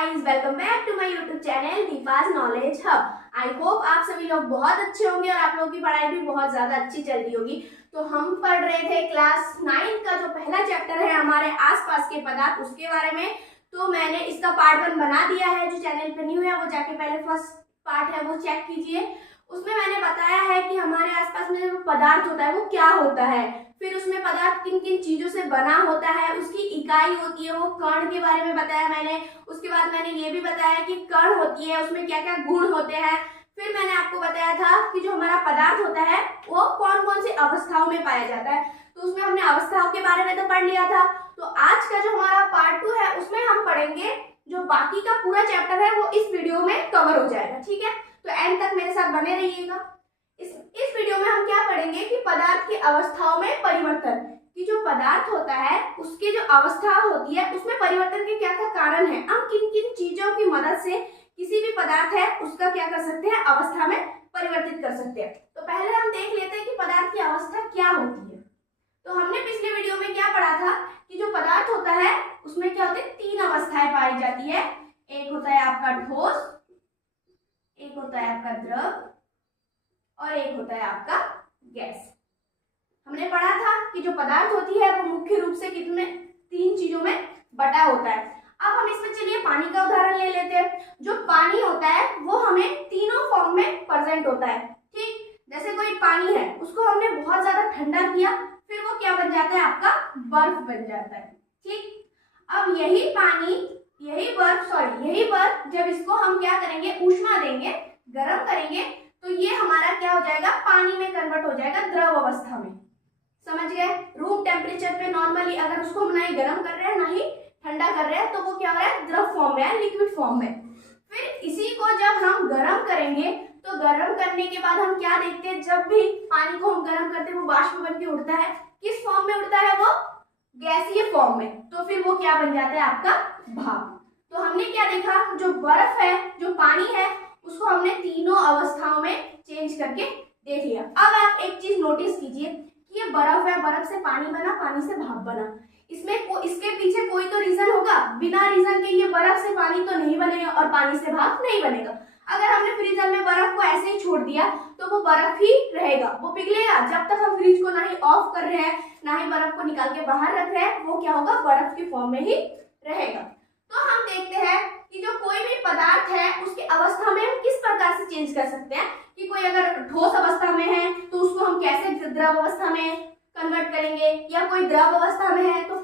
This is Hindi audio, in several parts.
Guys, welcome back to my YouTube channel Deepa's knowledge hub. I hope आप सभी लोग बहुत अच्छे होंगे और आप लोगों की पढ़ाई भी बहुत ज्यादा अच्छी चल रही होगी। तो हम पढ़ रहे थे क्लास 9 का जो पहला चैप्टर है हमारे आसपास के पदार्थ, उसके बारे में। तो मैंने इसका पार्ट 1 बना दिया है। जो चैनल पर न्यू है वो जाके पहले फर्स्ट पार्ट है वो चेक कीजिए। उसमें मैंने बताया है कि हमारे आसपास में जो पदार्थ होता है वो क्या होता है, फिर उसमें पदार्थ किन किन चीजों से बना होता है, उसकी इकाई होती है वो कण के बारे में बताया मैंने। उसके बाद मैंने ये भी बताया कि कण होती है उसमें क्या क्या गुण होते हैं। फिर मैंने आपको बताया था कि जो हमारा पदार्थ होता है वो कौन कौन सी अवस्थाओं में पाया जाता है। तो उसमें हमने अवस्थाओं के बारे में तो पढ़ लिया था। तो आज का जो हमारा पार्ट 2 है उसमें हम पढ़ेंगे जो बाकी का पूरा चैप्टर है वो इस वीडियो में कवर हो जाएगा। ठीक है, तो एंड तक मेरे साथ बने रहिएगा। इस वीडियो में हम क्या पढ़ेंगे कि पदार्थ की अवस्थाओं में परिवर्तन, कि जो पदार्थ होता है उसकी जो अवस्था होती है उसमें परिवर्तन के क्या क्या कारण है, हम किन किन चीजों की मदद से किसी भी पदार्थ है उसका क्या कर सकते हैं, अवस्था में परिवर्तित कर सकते हैं। तो पहले हम देख लेते हैं कि पदार्थ की अवस्था क्या होती है। तो हमने पिछले वीडियो में क्या पढ़ा था कि जो पदार्थ होता है उसमें क्या होते हैं, 3 अवस्थाएं पाई जाती है। एक होता है आपका ठोस, एक होता है आपका द्रव और एक होता है आपका गैस। हमने पढ़ा था कि जो पदार्थ होती है वो मुख्य रूप से कितने 3 चीजों में बटा होता है। अब हम इसमें चलिए पानी का उदाहरण ले लेते हैं। जो पानी होता है वो हमें तीनों फॉर्म में प्रेजेंट होता है। ठीक, जैसे कोई पानी है उसको हमने बहुत ज्यादा ठंडा किया, फिर वो क्या बन जाता है, आपका बर्फ बन जाता है। ठीक, अब यही पानी यही बर्फ जब इसको हम क्या करेंगे, ऊष्मा देंगे, गर्म करेंगे, तो ये हमारा क्या हो जाएगा, पानी में कन्वर्ट हो जाएगा द्रव अवस्था में। समझ गए? रूम टेम्परेचर पे नॉर्मली अगर उसको हम ना ही गर्म कर रहे हैं ना ही ठंडा कर रहे हैं तो वो क्या हो रहा है, द्रव फॉर्म में है, लिक्विड फॉर्म में। फिर इसी को जब हम गर्म करेंगे तो गर्म करने के बाद हम क्या देखते हैं, जब भी पानी को हम गर्म करते हैं वो वाष्प बन के उड़ता है। किस फॉर्म में उड़ता है, वो गैसीय फॉर्म में। तो फिर वो क्या बन जाता है, आपका भाप। तो हमने क्या देखा, जो बर्फ है, जो पानी है, उसको हमने तीनों अवस्थाओं में चेंज करके देख लिया। अब आप एक चीज नोटिस कीजिए कि ये बर्फ है, बर्फ से पानी बना, पानी से भाप बना। इसके पीछे कोई तो रीजन होगा। बिना रीजन के ये बर्फ से पानी तो नहीं बनेगा और पानी से भाप नहीं बनेगा। अगर हमने फ्रीजर में बर्फ को ऐसे ही छोड़ दिया तो वो बर्फ ही रहेगा, वो पिघलेगा। जब तक हम फ्रिज को ना ही ऑफ कर रहे हैं ना ही बर्फ को निकाल के बाहर रख रहे हैं, वो क्या होगा, बर्फ की फॉर्म में ही रहेगा। तो हम देखते हैं कि जो कोई भी पदार्थ है उसकी अवस्था में हम किस प्रकार से चेंज कर सकते हैं। कि कोई अगर ठोस अवस्था में है तो उसको हम कैसे द्रव अवस्था में कन्वर्ट करेंगे, या कोई द्रव अवस्था में है तो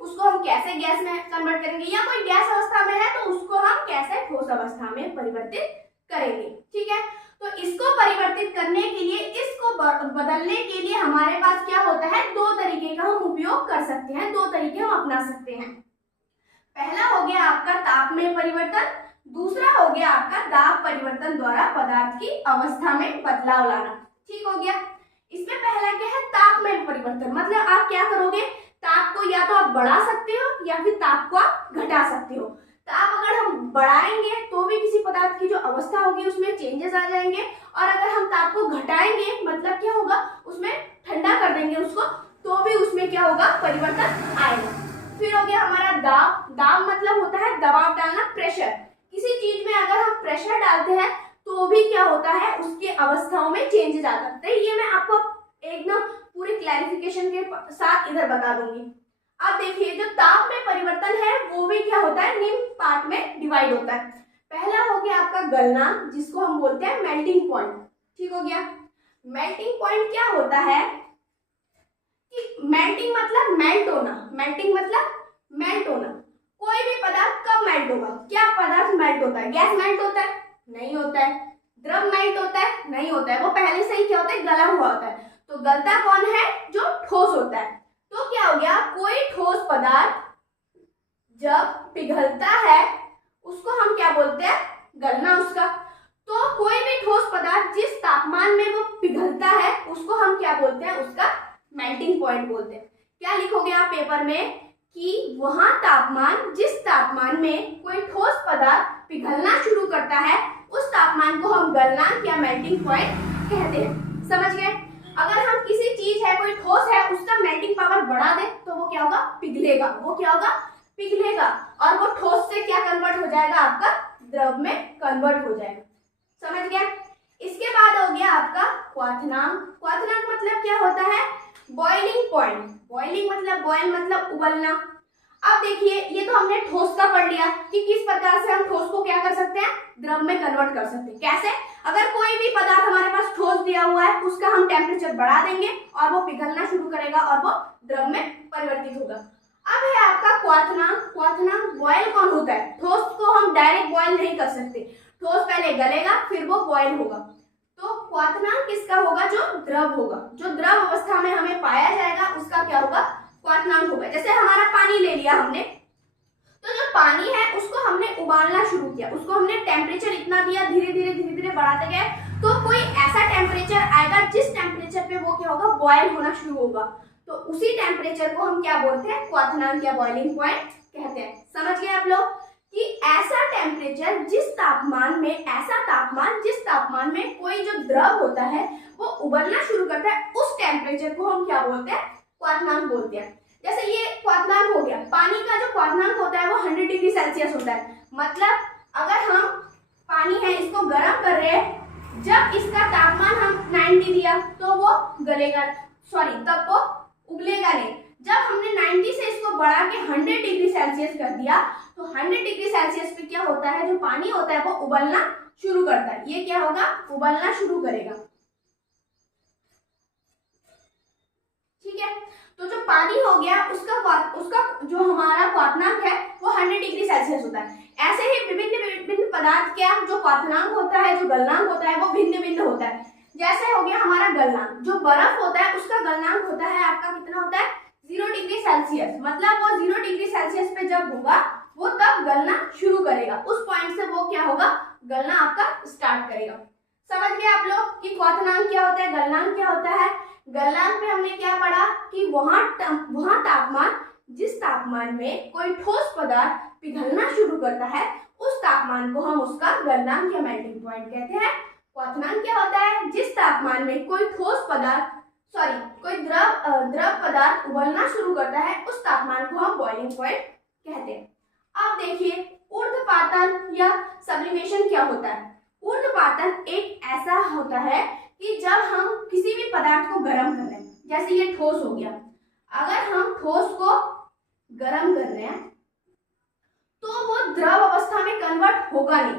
उसको हम कैसे गैस में कन्वर्ट करेंगे, या कोई गैस अवस्था में है तो उसको हम कैसे ठोस अवस्था में परिवर्तित करेंगे। ठीक है, तो इसको परिवर्तित करने के लिए, इसको बदलने के लिए हमारे पास क्या होता है, 2 तरीके का हम उपयोग कर सकते हैं, 2 तरीके हम अपना सकते हैं। पहला हो गया आपका ताप में परिवर्तन, दूसरा हो गया आपका दाब परिवर्तन द्वारा पदार्थ की अवस्था में बदलाव लाना। ठीक हो गया। इसमें पहला क्या है, ताप में परिवर्तन। मतलब आप क्या करोगे, ताप को या तो आप बढ़ा सकते हो या फिर ताप को आप घटा सकते हो। ताप अगर हम बढ़ाएंगे तो भी किसी पदार्थ की जो अवस्था होगी उसमें चेंजेस आ जाएंगे, और अगर हम ताप को घटाएंगे मतलब क्या होगा, उसमें ठंडा कर देंगे उसको, तो भी उसमें क्या होगा, परिवर्तन आएगा। फिर हो गया हमारा दाब। दाब मतलब होता है दबाव डालना, प्रेशर। किसी चीज में अगर हम प्रेशर डालते हैं तो भी क्या होता है, उसकी अवस्थाओं में चेंजेस आ सकते हैं। ये मैं आपको एकदम पूरी क्लैरिफिकेशन के साथ इधर बता दूंगी। अब देखिए, जो ताप में परिवर्तन है वो भी क्या होता है, निम्न पार्ट में डिवाइड होता है। पहला हो गया आपका गलना, जिसको हम बोलते हैं मेल्टिंग पॉइंट। ठीक हो गया। मेल्टिंग पॉइंट क्या होता है कि मेल्टिंग मतलब मेल्ट होना, मेल्टिंग मतलब मेल्ट होना। कोई भी पदार्थ कब मेल्ट होगा, क्या पदार्थ मेल्ट होता है, गैस मेल्ट होता है, नहीं होता है। द्रव मेल्ट होता है, नहीं होता है, वो पहले से ही क्या होता है, गला हुआ होता है। तो गलता कौन है, जो ठोस होता है। तो क्या हो गया, कोई ठोस पदार्थ जब पिघलता है उसको हम क्या बोलते हैं, गलना उसका। तो कोई भी ठोस पदार्थ जिस तापमान में वो पिघलता है उसको हम क्या बोलते हैं, उसका मेल्टिंग पॉइंट बोलते हैं। क्या लिखोगे आप पेपर में कि वहां तापमान, जिस तापमान में कोई ठोस पदार्थ पिघलना शुरू करता है उस तापमान को हम गलनांक या मेल्टिंग पॉइंट कहते हैं। समझ गए? अगर हम किसी चीज है, कोई ठोस है, उसका मेल्टिंग पावर बढ़ा दे तो वो क्या होगा, पिघलेगा। वो क्या होगा, पिघलेगा, और वो ठोस से क्या कन्वर्ट कन्वर्ट हो जाएगा, आपका द्रव में कन्वर्ट हो जाएगा। समझ गया। इसके बाद हो गया आपका क्वथनांक। क्वथनांक मतलब क्या होता है? Boiling point. बॉइलिंग मतलब बॉयल मतलब उबलना। अब देखिए, ये तो हमने ठोस का पढ़ लिया कि किस प्रकार से हम ठोस को क्या कर सकते हैं, द्रव में कन्वर्ट कर सकते हैं। कैसे? अगर कोई भी पदार्थ हमारे पास ठोस दिया हुआ है, उसका हम टेम्परेचर बढ़ा देंगे और वो पिघलना शुरू करेगा और वो द्रव में परिवर्तित होगा। अब है आपका क्वथनांक। क्वथनांक बॉयल कौन होता है? ठोस को हम डायरेक्ट बॉयल नहीं कर सकते, ठोस पहले गलेगा फिर वो बॉयल होगा। तो क्वथनांक किसका होगा? जो द्रव होगा, जो द्रव अवस्था में हमें पाया जाएगा उसका क्या होगा? क्वथनांक होगा। जैसे हमारा पानी ले लिया हमने, तो जो पानी है उसको हमने उबालना शुरू किया, उसको हमने टेम्परेचर इतना दिया, धीरे धीरे बढ़ाते गए, तो कोई ऐसा टेम्परेचर आएगा जिस टेम्परेचर पे वो क्या होगा? बॉयल होना शुरू होगा। तो उसी टेम्परेचर को हम क्या बोलते हैं? क्वथनांक या बॉइलिंग पॉइंट कहते हैं। समझ गए आप लोग कि ऐसा टेम्परेचर जिस तापमान में, ऐसा तापमान जिस तापमान में कोई जो द्रव होता है वो उबलना शुरू करता है, उस टेम्परेचर को हम क्या बोलते हैं? क्वथनांक बोलते हैं। जैसे ये क्वथनांक हो गया, पानी का जो क्वथनांक होता है वो 100 डिग्री सेल्सियस होता है। मतलब अगर हम पानी है इसको गर्म कर रहे हैं, जब इसका तापमान हम 90 दिया तो वो गलेगा, सॉरी तब वो उबलेगा नहीं। जब हमने 90 से इसको बढ़ा के 100 डिग्री सेल्सियस कर दिया, तो 100 डिग्री सेल्सियस पे क्या होता है? जो पानी होता है वो उबलना शुरू करता है। ये क्या होगा? उबलना शुरू करेगा। ठीक है। तो जो पानी हो गया उसका जो हमारा क्वथनांक है वो 100 डिग्री सेल्सियस होता है। ऐसे ही विभिन्न पदार्थ क्या जो क्वथनांक होता है, जो गलनांक होता है वो भिन्न भिन्न होता है। जैसे हो गया हमारा गलनांक, जो बर्फ होता है उसका गलनांक होता है आपका कितना होता है? 0 डिग्री सेल्सियस। मतलब वो 0 डिग्री सेल्सियस पे जब होगा वो तब गलना शुरू करेगा, उस पॉइंट से वो क्या होगा? गलना आपका स्टार्ट करेगा। समझ गए आप लोग कि क्वथनांक क्या होता है, गलनांक क्या होता है? गलनांक में हमने क्या पढ़ा कि वहां तापमान, जिस तापमान में कोई ठोस पदार्थ पिघलना शुरू करता है, उस तापमान को हम उसका गलनांक या मेल्टिंग पॉइंट कहते हैं। क्वथनांक क्या होता है? जिस तापमान में कोई ठोस पदार्थ, सॉरी कोई द्रव पदार्थ उबलना शुरू करता है, उस तापमान को हम बॉइलिंग पॉइंट कहते हैं। अब देखिए ऊर्ध्वपातन या सब्लिमेशन क्या होता है? ऊर्ध्वपातन एक ऐसा होता है कि जब हम किसी भी पदार्थ को गर्म कर रहे हैं, जैसे ये ठोस हो गया, अगर हम ठोस को गर्म कर रहे हैं तो वो द्रव अवस्था में कन्वर्ट होगा नहीं।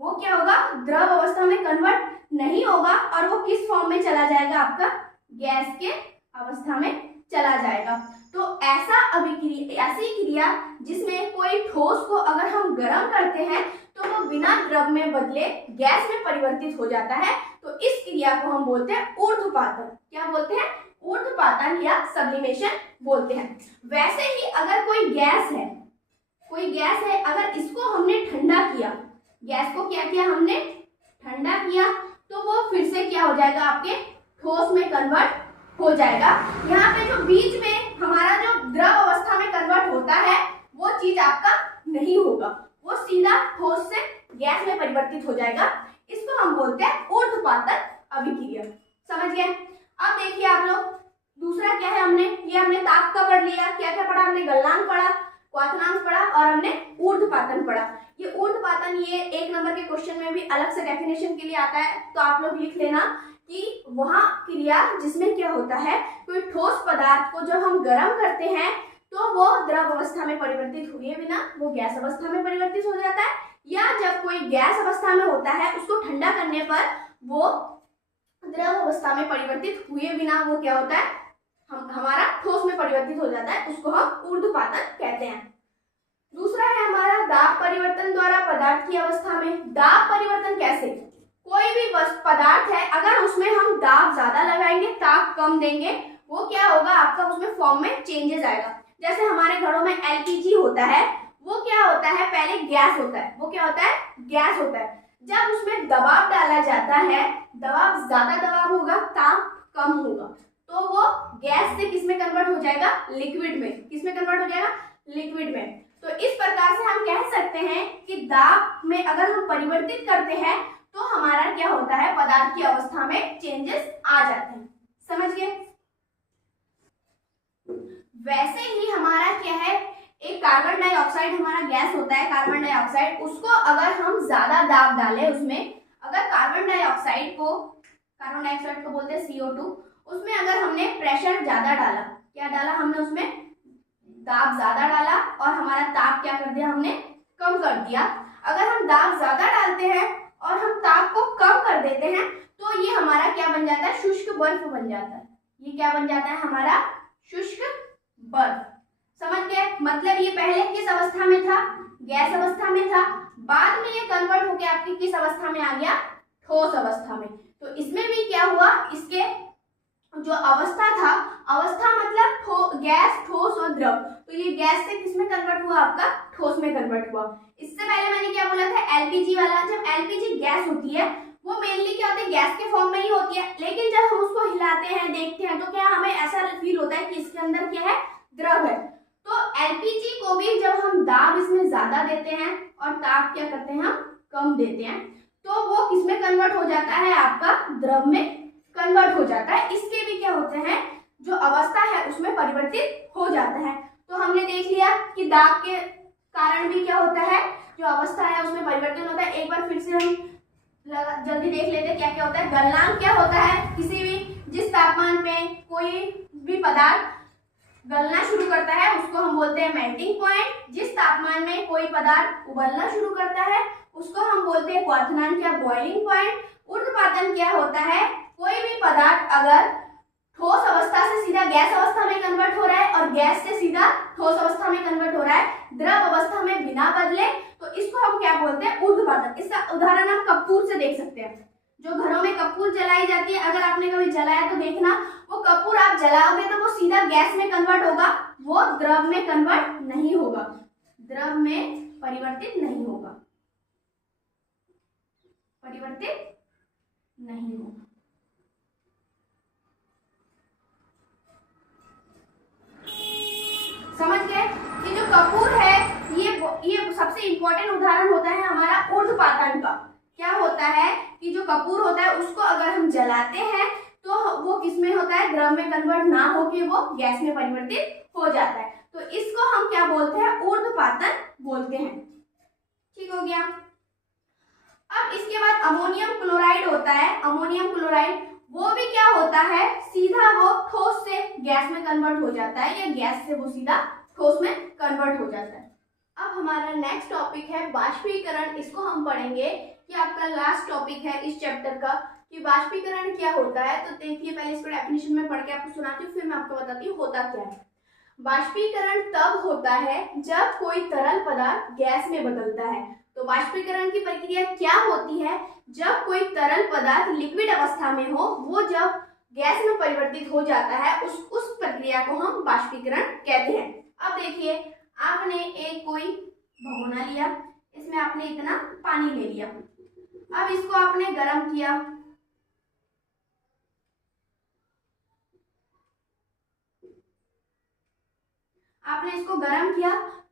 वो क्या होगा? द्रव अवस्था में कन्वर्ट नहीं होगा और वो किस फॉर्म में चला जाएगा? आपका गैस के अवस्था में चला जाएगा। तो ऐसी क्रिया जिसमें कोई ठोस को अगर हम गर्म करते हैं तो वो बिना द्रव में बदले गैस में परिवर्तित हो जाता है, तो इस क्रिया को हम बोलते हैं ऊर्ध्वपातन। क्या बोलते हैं? ऊर्ध्वपातन या सब्लिमेशन बोलते हैं। वैसे ही अगर कोई गैस है, अगर इसको हमने ठंडा किया, गैस को क्या किया? हमने ठंडा किया, तो वो फिर से क्या हो जाएगा? आपके ठोस में कन्वर्ट हो जाएगा। यहाँ पे जो बीच में हमारा जो द्रव अवस्था में कन्वर्ट होता है वो चीज आपका नहीं होगा, वो सीधा ठोस से गैस में परिवर्तित हो जाएगा। इसको हम बोलते हैं ऊर्ध्वपातन अभिक्रिया। समझ गए? अब देखिए आप लोग, दूसरा क्या है? हमने ताप का पढ़ लिया। क्या क्या पढ़ा हमने? गलनांक पढ़ा, क्वथनांक पढ़ा और हमने ऊर्ध्वपातन पढ़ा। ये ऊर्ध्वपातन ये 1 नंबर के क्वेश्चन में भी अलग से डेफिनेशन के लिए आता है, तो आप लोग लिख लेना कि वहां क्रिया जिसमें क्या होता है, कोई ठोस पदार्थ को जब हम गर्म करते हैं तो वो द्रव अवस्था में परिवर्तित हुए बिना वो गैस अवस्था में परिवर्तित हो जाता है, या जब कोई गैस अवस्था में होता है उसको ठंडा करने पर वो द्रव अवस्था में परिवर्तित हुए बिना वो क्या होता है? हमारा ठोस में परिवर्तित हो जाता है, उसको हम ऊर्ध्वपातन कहते हैं। दूसरा है हमारा दाब परिवर्तन द्वारा पदार्थ की अवस्था में। दाब परिवर्तन कैसे? कोई भी पदार्थ है, अगर उसमें हम दाब ज्यादा लगाएंगे, ताप कम देंगे, वो क्या होगा? आपका उसमें फॉर्म में चेंजेस आएगा। जैसे हमारे घरों में एलपीजी होता है, वो क्या होता है? पहले गैस होता है, वो क्या होता है? गैस होता है। जब उसमें दबाव डाला जाता है, दबाव ज्यादा दबाव होगा, ताप कम होगा, तो वो गैस से किस में कन्वर्ट हो जाएगा? लिक्विड में। किस में कन्वर्ट हो जाएगा? लिक्विड में। तो इस प्रकार से हम कह सकते हैं कि दाब में अगर हम परिवर्तित करते हैं तो हमारा क्या होता है? पदार्थ की अवस्था में चेंजेस आ जाते हैं। समझ गए? वैसे ही हमारा क्या है? एक कार्बन डाइऑक्साइड हमारा गैस होता है, कार्बन डाइऑक्साइड, उसको अगर हम ज्यादा दाब डालें उसमें, अगर कार्बन डाइऑक्साइड को बोलते हैं CO2, उसमें अगर हमने प्रेशर ज्यादा डाला, क्या डाला हमने उसमें, दाब ज्यादा डाला और हमारा ताप क्या कर दिया हमने, कम कर दिया। अगर हम दाब ज्यादा डालते हैं और हम ताप को कम कर देते हैं तो ये हमारा क्या बन जाता है, शुष्क बर्फ बन जाता है। ये क्या बन जाता है हमारा, शुष्क बर्फ। समझ गए, मतलब ये पहले किस अवस्था में था, गैस अवस्था में था, बाद में ये कन्वर्ट होकर आपकी किस अवस्था में आ गया, ठोस अवस्था में। तो इसमें भी क्या हुआ, इसके जो अवस्था था, अवस्था मतलब गैस, ठोस और द्रव, तो ये गैस से किसमें कन्वर्ट हुआ, आपका ठोस में कन्वर्ट हुआ। इससे पहले मैंने क्या बोला था, एलपीजी वाला, जब एलपीजी गैस होती है वो मेनली क्या होती है, गैस के फॉर्म में ही होती है, लेकिन जब हम उसको हिलाते हैं, देखते हैं, तो क्या हमें ऐसा फील होता है कि इसके अंदर क्या है, द्रव है। तो एलपीजी को भी जब हम दाब इसमें ज्यादा देते हैं और ताप क्या करते हैं, हम कम देते हैं, तो वो किसमें कन्वर्ट हो जाता है, आपका द्रव में कन्वर्ट हो जाता है। इसके भी क्या होते हैं, जो अवस्था है उसमें परिवर्तित हो जाता है। तो हमने देख लिया कि दाब के कारण भी क्या होता है, जो अवस्था है उसमें परिवर्तन होता है। एक बार फिर से हम जल्दी देख लेते हैं क्या क्या होता है। गलनांक क्या होता है, किसी भी जिस तापमान पे कोई भी पदार्थ गलना शुरू करता है उसको हम बोलते हैं मेल्टिंग पॉइंट। जिस तापमान में कोई पदार्थ उबलना शुरू करता है उसको हम बोलते हैं क्वथनांक या बॉइलिंग पॉइंट। ऊर्ध्वपातन क्या होता है, कोई भी पदार्थ अगर ठोस अवस्था से सीधा गैस अवस्था में कन्वर्ट हो रहा है और गैस से सीधा ठोस अवस्था में कन्वर्ट हो रहा है, द्रव अवस्था में बिना बदले, तो इसको हम क्या बोलते हैं, ऊर्ध्वपातन। इसका उदाहरण हम कपूर से देख सकते हैं। जो घरों में कपूर जलाई जाती है, अगर आपने कभी जलाया तो देखना, वो कपूर आप जलाओगे तो वो सीधा गैस में कन्वर्ट होगा, वो द्रव में कन्वर्ट नहीं होगा, द्रव में परिवर्तित नहीं होगा, परिवर्तित नहीं होगा। समझ गए कि जो कपूर है ये सबसे इंपॉर्टेंट उदाहरण होता है हमारा ऊर्ध्वपातन का। क्या होता है कि जो कपूर होता है उसको अगर हम जलाते हैं तो वो किसमें होता है, द्रव में कन्वर्ट ना होके वो गैस में परिवर्तित हो जाता है। तो इसको हम क्या बोलते हैं, ऊर्ध्वपातन बोलते हैं। ठीक हो गया। अब इसके बाद अमोनियम क्लोराइड होता है। अमोनियम क्लोराइड वो भी क्या होता है, सीधा वो ठोस से गैस में कन्वर्ट हो जाता है या गैस से वो सीधा ठोस में कन्वर्ट हो जाता है। अब हमारा नेक्स्ट टॉपिक है बाष्पीकरण। इसको हम पढ़ेंगे कि आपका लास्ट टॉपिक है इस चैप्टर का कि बाष्पीकरण क्या होता है। तो देखिए, पहले इसको डेफिनेशन में पढ़ के आपको सुनाती हूँ, फिर मैं आपको बताती हूँ होता क्या है। बाष्पीकरण तब होता है जब कोई तरल पदार्थ गैस में बदलता है। तो बाष्पीकरण की प्रक्रिया क्या होती है, जब कोई तरल पदार्थ लिक्विड अवस्था में हो, वो जब गैस में परिवर्तित हो जाता है, उस प्रक्रिया को हम बाष्पीकरण कहते हैं। अब देखिए, आपने एक कोई भगोना लिया, इसमें आपने इतना पानी ले लिया, अब इसको आपने गर्म किया, आपने इसको गर्म किया,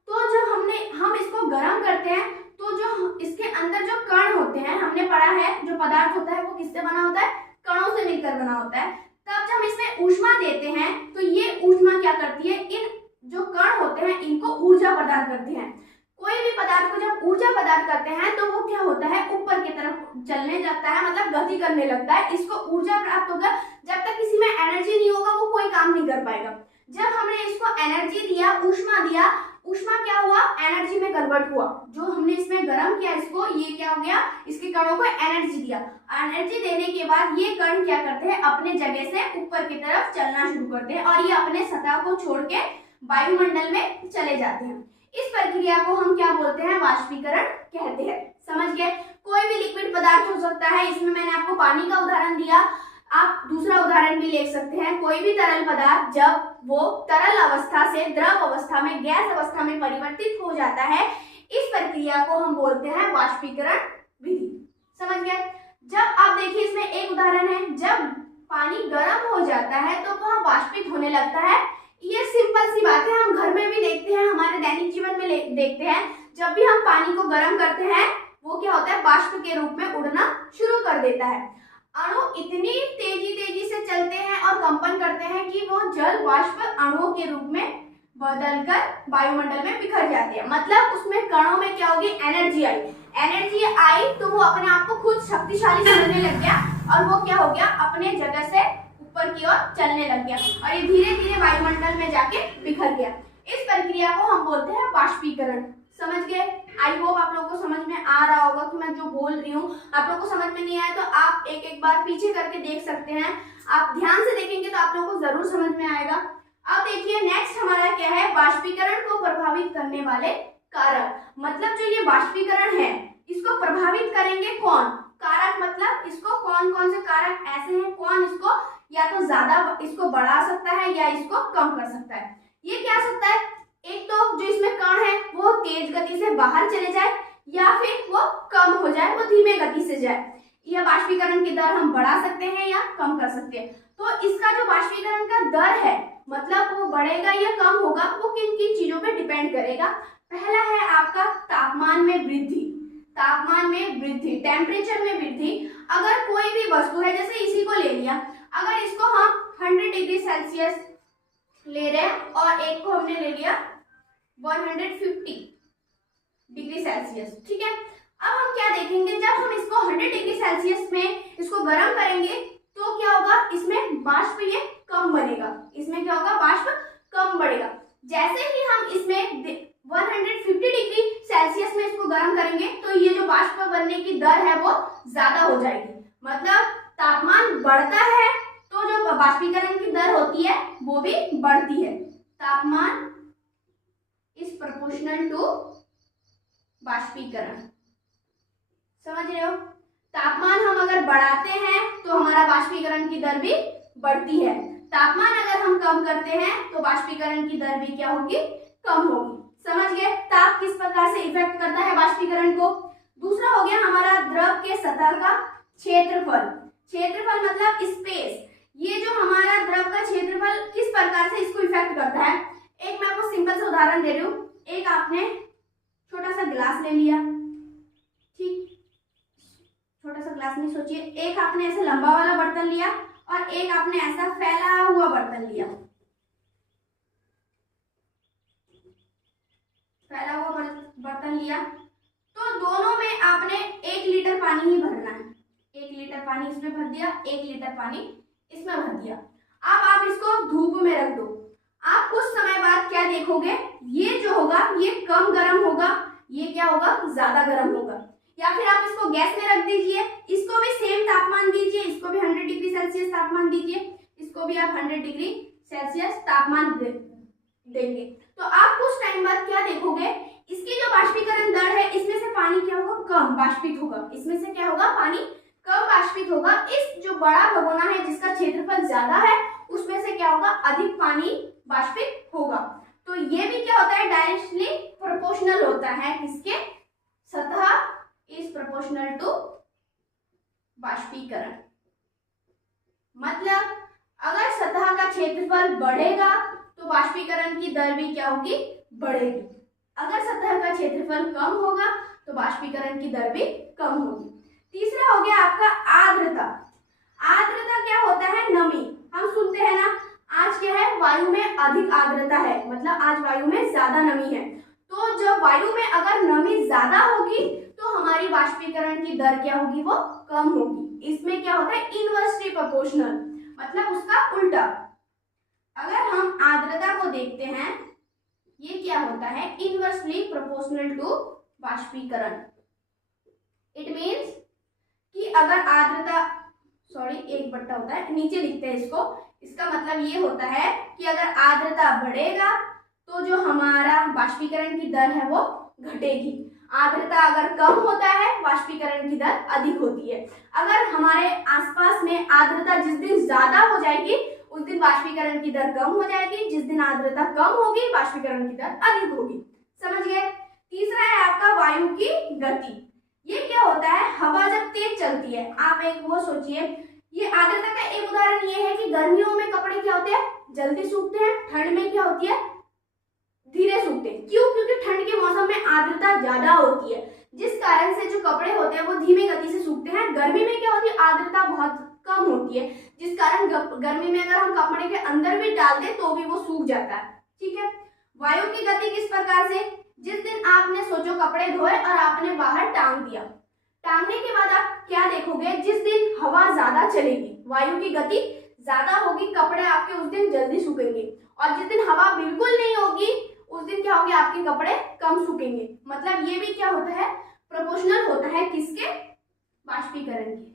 तो जब हम इसको गर्म करते हैं तो जो इसके अंदर जो कण होते हैं, हमने पढ़ा है जो पदार्थ होता है वो किससे बना होता है, कणों से मिलकर बना होता है। तब जब हम इसमें ऊष्मा देते हैं तो ये ऊष्मा क्या करती है, इन जो कण होते हैं इनको ऊर्जा प्रदान करती है। कोई भी पदार्थ को जब ऊर्जा प्रदान करते हैं तो वो क्या होता है, ऊपर की तरफ चलने लगता है, मतलब गति करने लगता है, इसको ऊर्जा प्राप्त होगा। जब तक किसी में एनर्जी नहीं होगा वो कोई काम नहीं कर पाएगा। जब हमने इसको एनर्जी दिया, ऊष्मा दिया, ऊष्मा क्या हुआ, एनर्जी में कन्वर्ट हुआ। जो हमने इसमें गर्म किया इसको, ये क्या हो गया, इसके कणों को एनर्जी दिया। एनर्जी देने के बाद ये कण क्या करते हैं, अपने जगह से ऊपर की तरफ चलना शुरू करते हैं और ये अपने सतह को छोड़ के वायुमंडल में चले जाते हैं। इस प्रक्रिया को हम क्या बोलते हैं, वाष्पीकरण कहते हैं। समझ गए। कोई भी लिक्विड पदार्थ हो सकता है, इसमें मैंने आपको पानी का उदाहरण दिया, आप दूसरा उदाहरण भी ले सकते हैं। कोई भी तरल पदार्थ जब वो तरल अवस्था से द्रव अवस्था में, गैस अवस्था में परिवर्तित हो जाता है, इस प्रक्रिया को हम बोलते हैं वाष्पीकरण विधि। समझ गए। जब आप देखिए इसमें एक उदाहरण है, जब पानी गर्म हो जाता है तो वह वाष्पित होने लगता है। ये सिंपल सी बात है, हम घर में भी देखते हैं, हमारे दैनिक जीवन में देखते हैं। जब भी हम पानी को गर्म करते हैं वो क्या होता है, वाष्प के रूप में उड़ना शुरू कर देता है। अणु इतनी तेजी से चलते हैं और कंपन करते हैं कि वो जल वाष्प अणुओं के रूप में बदलकर वायुमंडल में बिखर जाती है। मतलब उसमें कणों में क्या होगी, एनर्जी आई। एनर्जी आई तो वो अपने आप को खुद शक्तिशाली समझने लग गया और वो क्या हो गया, अपने जगह से ऊपर की ओर चलने लग गया और ये धीरे धीरे वायुमंडल में जाके बिखर गया। इस प्रक्रिया को हम बोलते हैं वाष्पीकरण। समझ गए? आई होप आप लोगों को समझ में आ रहा होगा कि मैं जो बोल रही हूँ। आप लोगों को समझ में नहीं आया तो आप एक एक बार पीछे करके देख सकते हैं। आप ध्यान से देखेंगे तो आप लोगों को जरूर समझ में आएगा। अब देखिए नेक्स्ट हमारा क्या है, वाष्पीकरण को प्रभावित करने वाले कारक। मतलब जो ये वाष्पीकरण है इसको प्रभावित करेंगे कौन, कारक। मतलब इसको कौन कौन से कारक ऐसे हैं, कौन इसको या तो ज्यादा इसको बढ़ा सकता है या इसको कम कर सकता है। ये क्या सकता है, एक तो जो इसमें कण है वो तेज गति से बाहर चले जाए या फिर वो कम हो जाए, वो धीमे गति से जाए। यह वाष्पीकरण की दर हम बढ़ा सकते हैं या कम कर सकते हैं। तो इसका जो वाष्पीकरण का दर है मतलब वो बढ़ेगा या कम होगा, वो किन किन चीजों पे डिपेंड करेगा। पहला है आपका तापमान में वृद्धि। तापमान में वृद्धि, टेम्परेचर में वृद्धि। अगर कोई भी वस्तु है, जैसे इसी को ले लिया, अगर इसको हम 100 डिग्री सेल्सियस ले रहे हैं और एक को हमने ले लिया 150 डिग्री सेल्सियस, ठीक है। अब हम क्या देखेंगे, जब हम इसको 100 डिग्री सेल्सियस में इसको गर्म करेंगे तो क्या होगा, इसमें वाष्प ये कम बनेगा। इसमें क्या होगा, वाष्प कम बढ़ेगा। जैसे ही हम इसमें 150 डिग्री सेल्सियस में इसको गर्म करेंगे तो ये जो वाष्प बनने की दर है वो ज्यादा हो जाएगी। मतलब तापमान बढ़ता है तो जो वाष्पीकरण की दर होती है वो भी बढ़ती है। तापमान इज प्रोपोर्शनल टू वाष्पीकरण। समझ रहे हो? तापमान हम अगर बढ़ाते हैं तो हमारा वाष्पीकरण की दर भी बढ़ती है। तापमान अगर हम कम करते हैं तो वाष्पीकरण की दर भी क्या होगी, कम होगी। समझ गए? ताप किस प्रकार से इफेक्ट करता है वाष्पीकरण को। दूसरा हो गया हमारा द्रव के सतह का क्षेत्रफल। क्षेत्रफल मतलब स्पेस। ये जो हमारा द्रव का क्षेत्रफल किस प्रकार से इसको इफेक्ट करता है, एक मैं आपको सिंपल से उदाहरण दे रही हूँ। एक आपने छोटा सा गिलास ले लिया, ठीक, छोटा सा गिलास नहीं सोचिए, एक आपने ऐसे लंबा वाला बर्तन लिया और एक आपने ऐसा फैला हुआ बर्तन लिया। फैला हुआ बर्तन लिया तो दोनों में आपने 1 लीटर पानी ही भरना है। 1 लीटर पानी इसमें भर दिया, 1 लीटर पानी इसमें भर दिया। अब आप इसको धूप में रख दो। आप कुछ समय बाद क्या देखोगे, ये जो होगा ये कम गर्म होगा, ये क्या होगा, ज्यादा गर्म होगा। या फिर आप इसको गैस में रख दीजिए, इसको भी सेम तापमान दीजिए, इसको भी 100 डिग्री सेल्सियस तापमान दीजिए, इसको भी आप 100 डिग्री सेल्सियस तापमान देंगे। तो आप कुछ टाइम बाद क्या देखोगे, इसकी जो वाष्पीकरण दर है इसमें से पानी क्या होगा, कम वाष्पित होगा। इसमें से क्या होगा, पानी कम वाष्पित होगा। इस जो बड़ा भगोना है जिसका क्षेत्रफल ज्यादा है उसमें से क्या होगा, अधिक पानी वाष्पित होगा। तो ये भी क्या होता है, डायरेक्टली प्रोपोर्शनल होता है किसके, सतह इज प्रोपोर्शनल टू वाष्पीकरण। मतलब अगर सतह का क्षेत्रफल बढ़ेगा तो वाष्पीकरण की दर भी क्या होगी, बढ़ेगी। अगर सतह का क्षेत्रफल कम होगा तो वाष्पीकरण की दर भी कम होगी। तीसरा हो गया आपका आर्द्रता। आर्द्रता क्या होता है, नमी। हम सुनते हैं ना, आज क्या है, वायु में अधिक आर्द्रता है, मतलब आज वायु में ज्यादा नमी है। तो जब वायु में अगर नमी ज्यादा होगी तो हमारी वाष्पीकरण की दर क्या होगी, वो कम होगी। इसमें क्या होता है, इनवर्सली प्रोपोर्शनल, मतलब उसका उल्टा। अगर हम आर्द्रता को देखते हैं, ये क्या होता है, इनवर्सली प्रोपोर्शनल टू वाष्पीकरण। इट मीन्स कि अगर आर्द्रता, सॉरी, 1/, होता है, नीचे लिखते हैं इसको। इसका मतलब ये होता है कि अगर आर्द्रता बढ़ेगा तो जो हमारा वाष्पीकरण की दर है वो घटेगी। आर्द्रता अगर कम होता है वाष्पीकरण की दर अधिक होती है। अगर हमारे आसपास में आर्द्रता जिस दिन ज्यादा हो जाएगी उस दिन वाष्पीकरण की दर कम हो जाएगी, जिस दिन आर्द्रता कम होगी वाष्पीकरण की दर अधिक होगी। समझ गए? तीसरा है आपका वायु की गति। ये क्या होता है, हवा जब तेज चलती है, आप एक वो सोचिए, ये आर्द्रता का एक उदाहरण ये है कि गर्मियों में कपड़े क्या होते हैं, जल्दी सूखते हैं, ठंड में क्या होती है, धीरे सूखते हैं। क्यों? क्योंकि ठंड के मौसम में आर्द्रता ज्यादा होती है, जिस कारण से जो कपड़े होते हैं वो धीमी गति से सूखते हैं। गर्मी में क्या होती है, आर्द्रता बहुत कम होती है, जिस कारण गर्मी में अगर हम कपड़े के अंदर भी डाल दें तो भी वो सूख जाता है। ठीक है। वायु की गति किस प्रकार से, जिस दिन आपने सोचो कपड़े धोए और आपने बाहर टांग दिया, टांगने के बाद आप क्या देखोगे, जिस दिन हवा ज्यादा चलेगी, वायु की गति ज्यादा होगी, कपड़े आपके उस दिन जल्दी सूखेंगे, और जिस दिन हवा बिल्कुल नहीं होगी उस दिन क्या होंगे, आपके कपड़े कम सूखेंगे। मतलब ये भी क्या होता है, प्रोपोर्शनल होता है किसके, बाष्पीकरण के।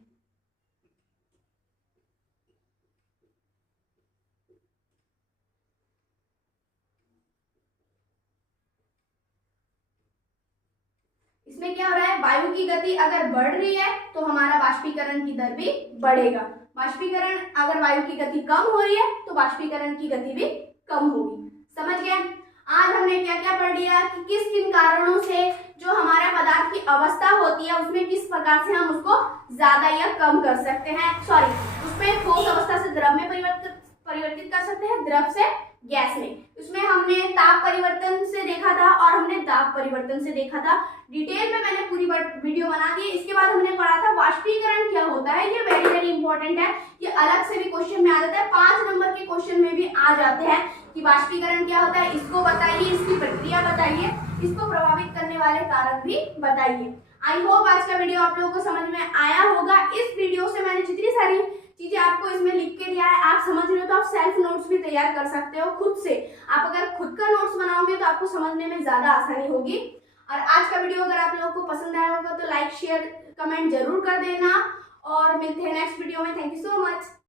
इसमें क्या हो रहा है, वायु की गति अगर बढ़ रही है तो हमारा बाष्पीकरण की दर भी बढ़ेगा, बाष्पीकरण अगर वायु की गति कम हो रही है तो बाष्पीकरण की गति भी कम होगी। समझ गए। आज हमने क्या क्या पढ़ लिया कि किस किन कारणों से जो हमारा पदार्थ की अवस्था होती है उसमें किस प्रकार से हम उसको ज्यादा या कम कर सकते हैं, सॉरी उसमें ठोस अवस्था से द्रव में परिवर्तित कर सकते हैं, द्रव से गैस में। उसमें हमने ताप परिवर्तन से देखा था और हमने दाब परिवर्तन से देखा था। डिटेल में मैंने पूरी वीडियो बना दी। इसके बाद हमने पढ़ा था वाष्पीकरण क्या होता है, ये वेरी वेरी इंपॉर्टेंट है, ये अलग से भी क्वेश्चन में आ जाता है, 5 नंबर के क्वेश्चन में भी आ जाते हैं कि वाष्पीकरण क्या होता है, इसको बताइए, इसकी प्रक्रिया बताइए, इसको प्रभावित करने वाले कारक भी बताइए। आई होप आज का वीडियो आप लोगों को समझ में आया होगा। इस वीडियो से मैंने जितनी सारी चीजें आपको इसमें लिख के दिया है, आप समझ रहे हो तो आप सेल्फ नोट्स भी तैयार कर सकते हो खुद से। आप अगर खुद का नोट्स बनाओगे तो आपको समझने में ज्यादा आसानी होगी। और आज का वीडियो अगर आप लोगों को पसंद आया होगा तो लाइक शेयर कमेंट जरूर कर देना, और मिलते हैं नेक्स्ट वीडियो में। Thank you so much.